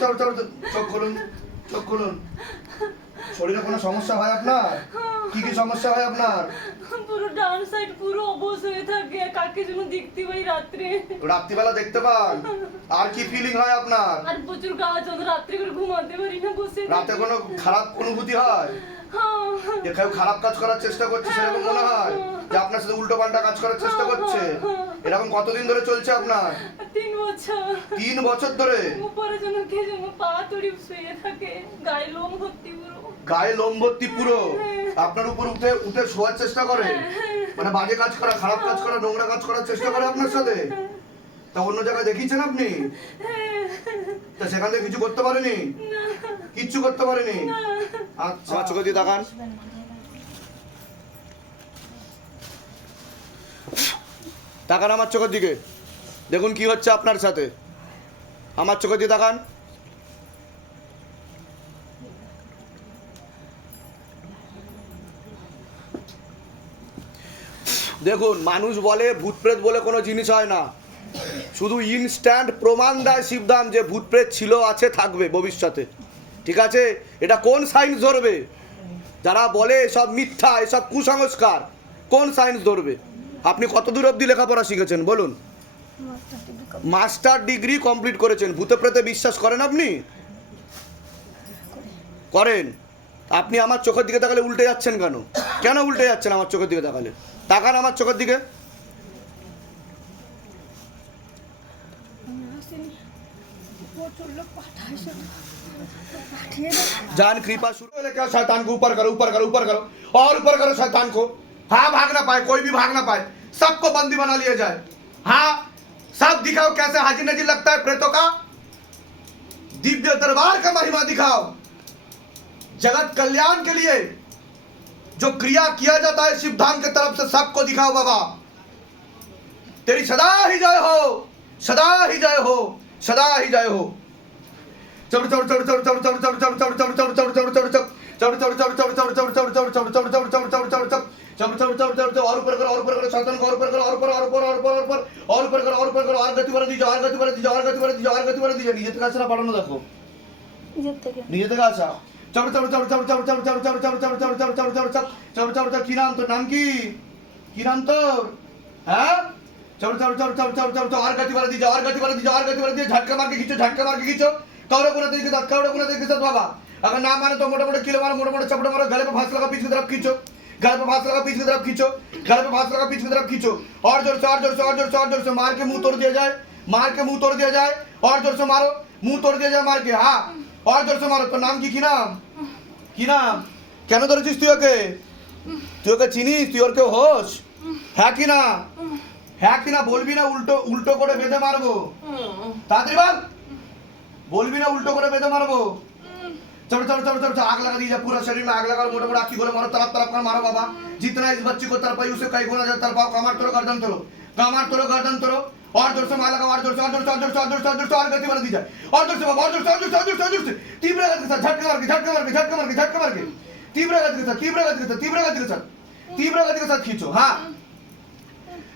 চল চল চল। চোখ খুলুন চোখ খুলুন। শরীরে কোনো সমস্যা হয় আপনার? কি কি সমস্যা হয় আপনার? পুরো ডান সাইড পুরো অবশ হয়ে থাকে কাকে যেন দেখতে পাই রাত্রে। রাত্রিবেলা দেখতে পান? আর কি ফিলিং হয় আপনার? আর প্রচুর গা যন্ত্র রাত্রে করে ঘুমাতে পারি না বসে। রাতে কোনো খারাপ অনুভূতি হ্যাঁ। যে কেউ খারাপ কাজ করার চেষ্টা করছে সেরকম মনে হয়? যে আপনার সাথে উল্টো পাল্টা কাজ করার চেষ্টা করছে? এরকম কতদিন ধরে চলছে আপনার? তিন বছর। তিন বছর ধরে? উপরে যেন কে যেন পা তড়ি শুয়ে থাকে গায়ে লোম ভর্তি পুরো। গায়ে লোম ভর্তি পুরো? আপনার উপর উঠে উঠে শোয়ার চেষ্টা করে? মানে বাজে কাজ করা খারাপ কাজ করা নোংরা কাজ করার চেষ্টা করে আপনার সাথে? তা অন্য জায়গায় দেখিয়েছেন আপনি? তা সেখান থেকে কিছু করতে পারেনি? কিচ্ছু করতে পারেনি? আমার চোখে দিয়ে তাকান। তাকান আমার চোখের দিকে। দেখুন কি হচ্ছে আপনার সাথে। আমার চোখে দিয়ে তাকান। দেখুন, মানুষ বলে, ভূতপ্রেত বলে কোনো জিনিস হয় না। শুধু ইনস্ট্যান্ট প্রমাণ দেয় শিবধাম যে ভূতপ্রেত ছিল, আছে, থাকবে ভবিষ্যতে। ঠিক আছে? এটা কোন সায়েন্স ধরবে? যারা বলে সব মিথ্যা, এসব কুসংস্কার, কোন সায়েন্স ধরবে? আপনি কত দূর অবধি লেখাপড়া শিখেছেন? বলুন। মাস্টার ডিগ্রি কমপ্লিট করেছেন। ভূতে প্রেতে বিশ্বাস করেন আপনি? করেন। আপনি আমার চোখের দিকে তাকালে উল্টে যাচ্ছেন কেন? কেন উল্টে যাচ্ছেন আমার চোখের দিকে তাকালে? তাকান আমার চোখের দিকে। প্রচুর লোক পাঠিয়ে जान कृपा शुरू क्या शैतान को ऊपर करो ऊपर करो ऊपर करो, और ऊपर करो शैतान को। हाँ भाग ना पाए, कोई भी भाग ना पाए, सबको बंदी बना लिया जाए। हाँ सब दिखाओ कैसे हाजिर नजीर लगता है प्रेतों का? दिव्य दरबार का महिमा दिखाओ। जगत कल्याण के लिए जो क्रिया किया जाता है शिव धाम के तरफ़ से सबको दिखाओ बाबा। तेरी सदा ही जय हो, सदा ही जय हो, सदा ही जय हो। और ऊपर करो और ऊपर करो शैतान को और ऊपर करो और ऊपर और ऊपर और ऊपर और ऊपर और ऊपर करो और ऊपर करो और गति बढ़ा दीजिए और गति बढ़ा दीजिए और गति बढ़ा दीजिए और गति बढ़ा दीजिए নিজে থেকে আসা বাড়ানো দেখো নিজের থেকে নিজে থেকে আসা চড় চড় চড় চড় চড় চড় চড় চড় চড় চড় চড় চড় চড় চড় চড় চড় চড় কি নাম তোর নাম কি কি নাম তোর হ্যাঁ चढ़ चढ़ चढ़ चढ़ चढ़ चढ़ चढ़ और गति बढ़ा दीजिए और गति बढ़ा दीजिए और गति बढ़ा दीजिए झटका मार के खींचो झटका मार के खींचो कौड़े गुना के साथ कौड़े गुना के साथ बाबा अगर ना माने तो मोटे मोटे किलो मारो मोटे मोटे चपड़े मारो गले पे फांस लगा पीछे की तरफ खींचो गले पे फांस लगा पीछे की तरफ खींचो गले पे फांस लगा पीछे की तरफ खींचो और जोर से और जोर से और जोर से और जोर से मार के मुंह तोड़ दिया जाए मार के मुंह तोड़ दिया जाए और जोर से मारो मुंह तोड़ दिया जाए मार के हाँ और जोर से मारो तो नाम की की नाम কি নাম কেন ধরেছিস তুই ওকে তুই ওকে চিনিস তুই ওর কেউ হোস হ্যাঁ কি না হ্যাঁ কি না বলবি না উল্টো উল্টো করে বেঁধে মারবো তাড়াতাড়ি বল বলবি না উল্টো করে বেঁধে মারবো चलो चलो चलो चलो चलो, आग लगा दीजिए पूरा शरीर में आग लगा मोटा मोटा आखी बोले मारो तरफ तरफ कर मारो बाबा जितना इस बच्ची को तरपाई उसे कई गुना ज्यादा तरपाओ कमार तोड़ो गर्दन तोड़ो कमार तोड़ो गर्दन तोड़ो और जोर से मार लगा और जोर से और जोर से और जोर से और जोर से और जोर से और गति बना दीजिए और जोर से बाबा और जोर से और जोर से और जोर से और जोर से तीव्र गति के साथ झटका मार के झटका मार के झटका मार के झटका मार के तीव्र गति के साथ तीव्र गति के साथ तीव्र गति के साथ तीव्र गति के साथ खींचो हाँ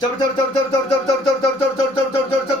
चलो चलो चलो चलो चलो चलो चलो चलो चलो चलो चलो चलो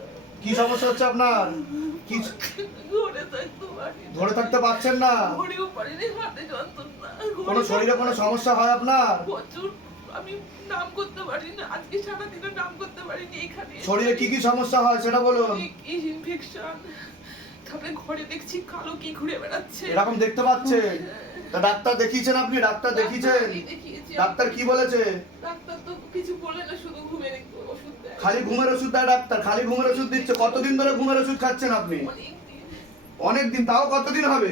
কি সমস্যা হচ্ছে আপনার? কি ধরে থাকতে পারছেন না? কোনো শরীরে কোনো সমস্যা হয় আপনার? আমি নাম করতে পারি না আজকে সারাদিনে নাম করতে পারিনি এখানে শরীরে কি কি সমস্যা হয় সেটা বলুন। ইনফেকশন তারপরে ঘরে দেখছি কালো কি ঘুরে বেড়াচ্ছে। এরকম দেখতে পাচ্ছে তা ডাক্তার দেখিয়েছেন আপনি? ডাক্তার দেখিয়েছেন? ডাক্তার কি বলেছে? ডাক্তার তো কিছু বলে না শুধু ঘুমের ওষুধ দেয়। খালি ঘুমের ওষুধ দেয় ডাক্তার খালি ঘুমের ওষুধ দিচ্ছে। কতদিন ধরে ঘুমের ওষুধ খাচ্ছেন আপনি? অনেকদিন। অনেক দিন তাও কতদিন হবে?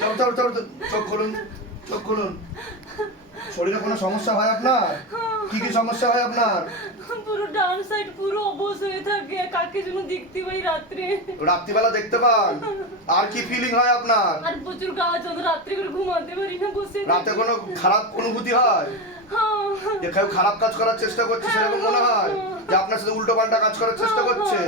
চল চল চল। চোখ খুলুন চোখ খুলুন। শরীরে কোনো সমস্যা হয় আপনার? কি কি সমস্যা হয় আপনার? পুরো ডান সাইড পুরো অবশ হয়ে থাকে কাকে যেন দেখতে পাই রাত্রে। রাত্রিবেলা দেখতে পান? আর কি ফিলিং হয় আপনার? আর প্রচুর গা যন্ত্র রাত্রে করে ঘুমাতে পারি না বসে। রাতে কোনো খারাপ অনুভূতি হ্যাঁ। যে কেউ খারাপ কাজ করার চেষ্টা করছে সেরকম মনে হয়? যে আপনার সাথে উল্টো পাল্টা কাজ করার চেষ্টা করছে?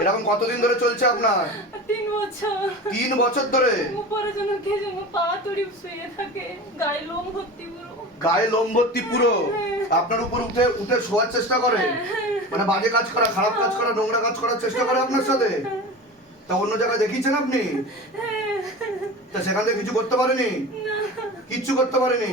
এরকম কতদিন ধরে চলছে আপনার? তিন বছর। তিন বছর ধরে? উপরে যেন কে যেন পা তড়ি শুয়ে থাকে গায়ে লোম ভর্তি পুরো। গায়ে লোম ভর্তি পুরো? আপনার উপর উঠে উঠে শোয়ার চেষ্টা করে? মানে বাজে কাজ করা খারাপ কাজ করা নোংরা কাজ করার চেষ্টা করে আপনার সাথে? তা অন্য জায়গায় দেখিয়েছেন আপনি? তা সেখান থেকে কিছু করতে পারেনি? কিচ্ছু করতে পারেনি?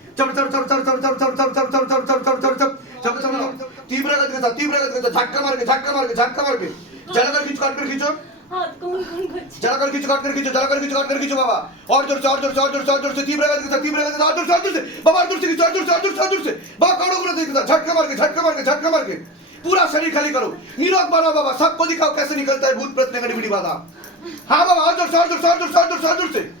तीव्र गति तीव्र गति झटका मार के झटका मार के झटका मार के खींच काट कर खींचो खींच काट कर खींचो खींच काट कर खींचो बाबा और ज़ोर ज़ोर ज़ोर ज़ोर से तीव्र गति तीव्र गति ज़ोर ज़ोर से बाबा ज़ोर से ज़ोर से ज़ोर से ज़ोर से बाबा काड़ो झटका मार के झटका मार के झटका मार के पूरा शरीर खाली करो निरोग बनाओ बाबा सबको दिखाओ कैसे निकलता है भूत प्रेत नेगेटिविटी हाँ बाबा और ज़ोर से ज़ोर ज़ोर ज़ोर से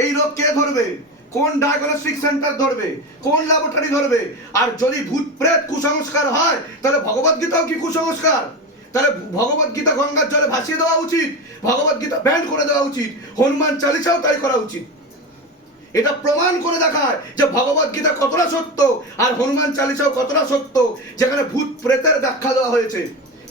এই রোগ কে ধরবে? কোন ডায়াগনস্টিক সেন্টার ধরবে? কোন ল্যাবরেটরি ধরবে? আর যদি ভূত প্রেত কুসংস্কার হয়, তাহলে ভগবত গীতাও কি কুসংস্কার? তাহলে ভগবত গীতা গঙ্গার জলে ভাসিয়ে দেওয়া উচিত? ভগবত গীতা ব্যান্ড করে দেওয়া উচিত? হনুমান চালিসাও তাই করা উচিত। এটা প্রমাণ করে দেখায় যে ভগবত গীতা কতটা সত্য, আর হনুমান চালিসাও কতটা সত্য, যেখানে ভূত প্রেতের ব্যাখ্যা দেওয়া হয়েছে।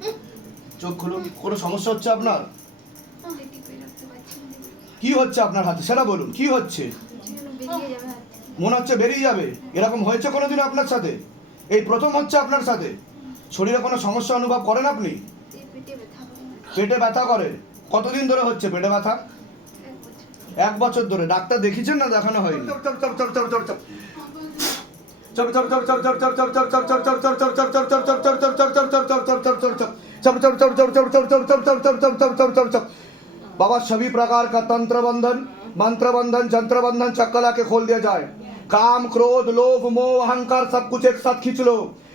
কোন চোখ কোনো সমস্যা হচ্ছে আপনার কি হচ্ছে আপনার হাতে সেটা বলুন কি হচ্ছে মনে হচ্ছে বেরিয়ে যাবে এরকম হয়েছে কোনোদিন আপনার সাথে এই প্রথম হচ্ছে আপনার সাথে শরীরে কোনো সমস্যা অনুভব করেন আপনি এই পেটে ব্যথা করে না পেটে ব্যথা করে কতদিন ধরে হচ্ছে পেটে ব্যথা এক বছর এক বছর ধরে ডাক্তার দেখিয়েছেন না দেখানো হয়নি बाबा सभी प्रकार का तंत्र बंधन मंत्र बंधन जंत्र बंधन चक्कर लाके खोल दिया जाए काम क्रोध लोभ मोह अहंकार सब कुछ एक साथ खींच लो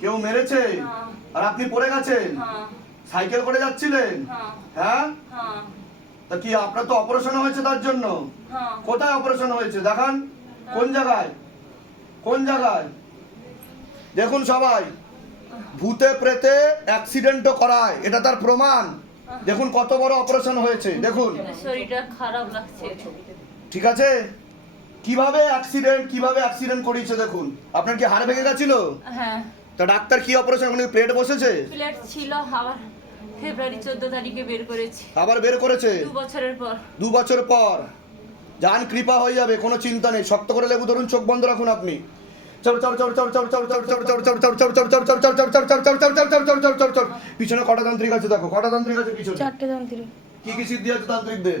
কেউ মেরেছে? হ্যাঁ। আর আপনি পড়ে গেছেন? হ্যাঁ। সাইকেল করে যাচ্ছিলেন? হ্যাঁ। হ্যাঁ? তা কি আপনার তো অপারেশন হয়েছে তার জন্য? কোথায় অপারেশন হয়েছে? দেখান। কোন জায়গায়? কোন জায়গায়? দেখুন সবাই। ভূতে প্রেতে অ্যাক্সিডেন্টও করায়। এটা তার প্রমাণ। দেখুন কত বড় অপারেশন হয়েছে। দেখুন। শরীরটা খারাপ লাগছে। ঠিক আছে? কীভাবে অ্যাক্সিডেন্ট কীভাবে অ্যাক্সিডেন্ট করিয়েছে দেখুন। আপনার কি হাড় ভেঙে গেছিল? হ্যাঁ। তা ডাক্তার কি অপারেশন মানে প্লেট বসেছে প্লেট ছিল আবার ফেব্রুয়ারি চোদ্দ তারিখে বের করেছি আবার বের করেছে দু বছরের পর দু বছর পর জান কৃপা হয়ে যাবে কোনো চিন্তা নেই শক্ত করে লেবু ধরুন চোখ বন্ধ রাখুন আপনি পিছনে কটা তান্ত্রিক আছে দেখো কটা তান্ত্রিক আছে পিছনে চারটে তন্ত্রী কি কি সিদ্ধি আছে তান্ত্রিকদের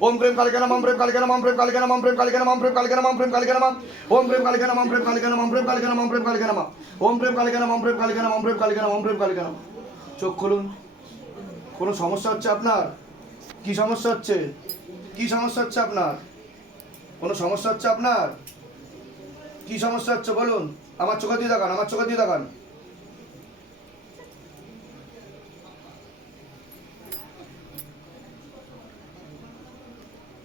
ఓం ప్రేమ కలిగన మాం ప్రేమ కలిగన మాం ప్రేమ కలిగన మాం ప్రేమ కలిగన మాం ప్రేమ కలిగన మాం ప్రేమ కలిగన మాం ఓం ప్రేమ కలిగన మాం ప్రేమ కలిగన మాం ప్రేమ కలిగన మాం ప్రేమ కలిగన మాం ఓం ప్రేమ కలిగన మాం ప్రేమ కలిగన మాం ప్రేమ కలిగన మాం ప్రేమ కలిగన চোখ খুলুন কোনো সমস্যা হচ্ছে আপনার কি সমস্যা হচ্ছে কি সমস্যা হচ্ছে আপনার কোনো সমস্যা হচ্ছে আপনার কি সমস্যা হচ্ছে বলুন আমার চোখে দিয়ে দেখান আমার চোখে দিয়ে দেখান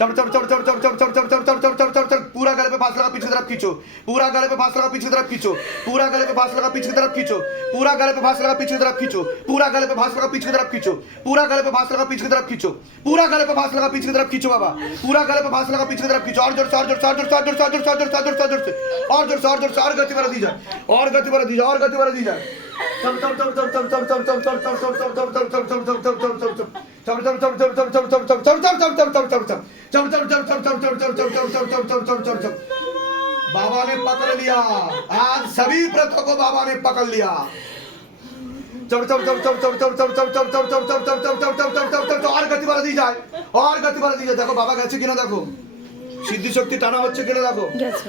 चढ़ चढ़ चढ़ चढ़ चढ़ चढ़ चढ़ चढ़ चढ़ चढ़ चढ़ चढ़ चढ़ चढ़ पूरा गले पे फांस लगा पीछे तरफ़ खींचो पूरा गले पे फांस लगा पीछे तरफ़ खींचो पूरा गले पे फांस लगा पीछे तरफ़ खींचो पूरा गले पे फांस लगा पीछे तरफ़ खींचो पूरा गले पे फांस लगा पीछे तरफ़ खींचो पूरा गले पे फांस लगा पीछे तरफ़ खींचो पूरा गले पे फांस लगा पीछे तरफ़ खींचो बाबा पूरा गले पे फांस लगा पीछे तरफ़ खींचो और ज़ोर से और ज़ोर से और ज़ोर से और ज़ोर से और ज़ोर से और ज़ोर से और ज़ोर से और ज़ोर से और ज़ोर से और ज़ोर से और गति बढ़ा दी जाए और गति बढ़ा दी जाए और गति बढ़ा दी जाए तब तब तब तब तब तब तब तब तब तब तब तब तब तब तब तब तब तब च बाबा ने पकड़ लिया आज सभी व्रतों को बाबा ने पकड़ लिया और गति बढ़ा दी जाए और গতি বাড়া দিয়ে দেখো বাবা গেছে কিনা দেখো সিদ্ধি শক্তি টানা হচ্ছে কিনা দেখো গেছে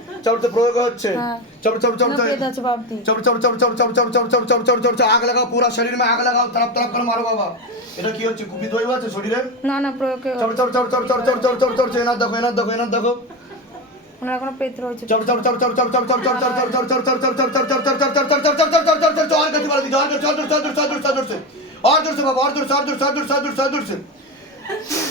চমড়তে প্রয়োগ হচ্ছে चलो चलो चलो चलो चलो चलो चलो चलो चलो चलो चलो चलो चलो चलो आग लगाओ पूरा शरीर में आग लगाओ तरफ तरफ कर मारो बाबा এটা কি হচ্ছে গুপি দই আছে শরীরে না না প্রয়োগ চলো চলো চলো চলো চলো চলো চলো চলো চলো এনার দেখো এনার দেখো এনার দেখো ওনার কোনো পেত্র হচ্ছে চলো চলো চলো চলো চলো চলো চলো চলো চলো চলো চলো চলো চলো চলো চলো আর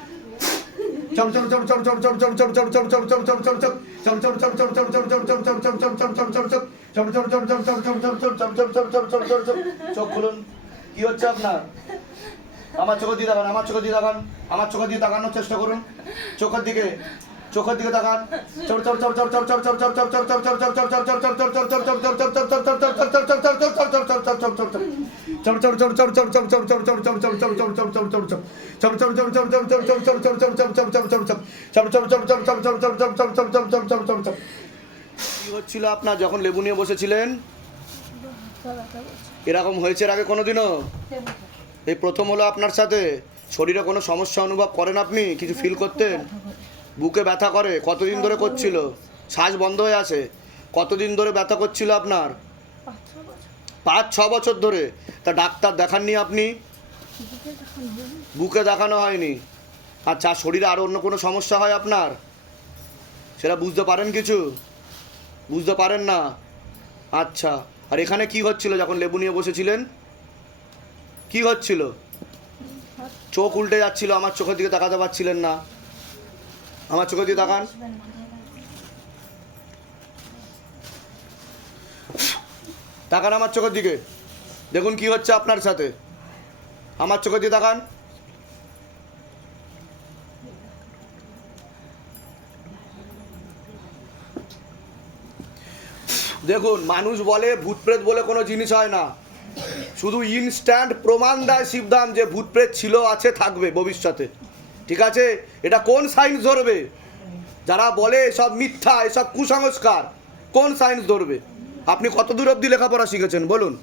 চোখ খুলুন কি হচ্ছে আপনার আমার চোখের দিয়ে তাকান আমার চোখের দিয়ে তাকান আমার চোখের দিকে তাকানোর চেষ্টা করুন চোখের দিকে চোখের দিকে তাকান কি হচ্ছিল আপনার যখন লেবু নিয়ে বসেছিলেন এরকম হয়েছে এর আগে কোনোদিনও এই প্রথম হলো আপনার সাথে শরীরে কোনো সমস্যা অনুভব করেন আপনি কিছু ফিল করতেন বুকে ব্যথা করে কতদিন ধরে করছিল? শ্বাস বন্ধ হয়ে আসে কতদিন ধরে ব্যথা করছিল আপনার? পাঁচ ছ বছর। ধরে। তা ডাক্তার দেখাননি আপনি? বুকে দেখানো হয়নি। আচ্ছা শরীরে আরও অন্য কোনো সমস্যা হয় আপনার? সেটা বুঝতে পারেন কিছু? বুঝতে পারেন না? আচ্ছা আর এখানে কি হচ্ছিল যখন লেবু নিয়ে বসেছিলেন? কি হচ্ছিল? চোখ উল্টে যাচ্ছিল আমার চোখের দিকে তাকাতে পারছিলেন না। আমার চোখের দিয়ে তাকান। তাকান আমার চোখের দিকে। দেখুন কি হচ্ছে আপনার সাথে। আমার চোখের দিয়ে তাকান। দেখুন, মানুষ বলে, ভূতপ্রেত বলে কোনো জিনিস হয় না। শুধু ইনস্ট্যান্ট প্রমাণ দেয় শিবধাম যে ভূতপ্রেত ছিল, আছে, থাকবে ভবিষ্যতে। ঠিক আছে? এটা কোন সায়েন্স ধরবে? যারা বলে এসব মিথ্যা, এসব কুসংস্কার, কোন সায়েন্স ধরবে? আপনি কত দূর অবধি লেখাপড়া শিখেছেন? বলুন।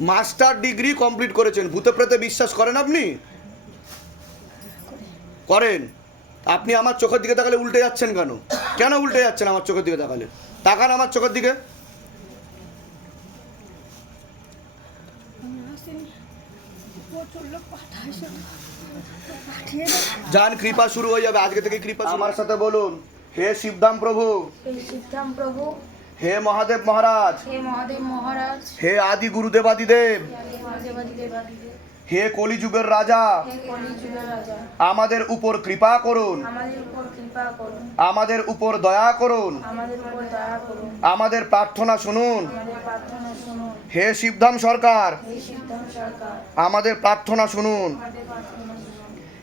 মাস্টার ডিগ্রি কমপ্লিট করেছেন। ভূতে প্রেতে বিশ্বাস করেন আপনি? করেন। আপনি আমার চোখের দিকে তাকালে উল্টে যাচ্ছেন কেন? কেন উল্টে যাচ্ছেন আমার চোখের দিকে তাকালে? তাকান আমার চোখের দিকে। যান কৃপা শুরু হয়ে যাবে। আজকে থেকে কৃপা আমার সাথে বলুন হে শিবধাম প্রভু। এই সিদ্ধাম প্রভু। হে মহাদেব মহারাজ। হে মহাদেব মহারাজ। হে আদি গুরুদেবাদিদেব। হে হে কলিযুগের রাজা। রাজা। আমাদের উপর কৃপা করুন। আমাদের উপর কৃপা করুন। আমাদের উপর দয়া করুন। আমাদের উপর দয়া করুন। আমাদের প্রার্থনা শুনুন। আমাদের প্রার্থনা শুনুন। হে শিবধাম সরকার। হে আমাদের প্রার্থনা শুনুন।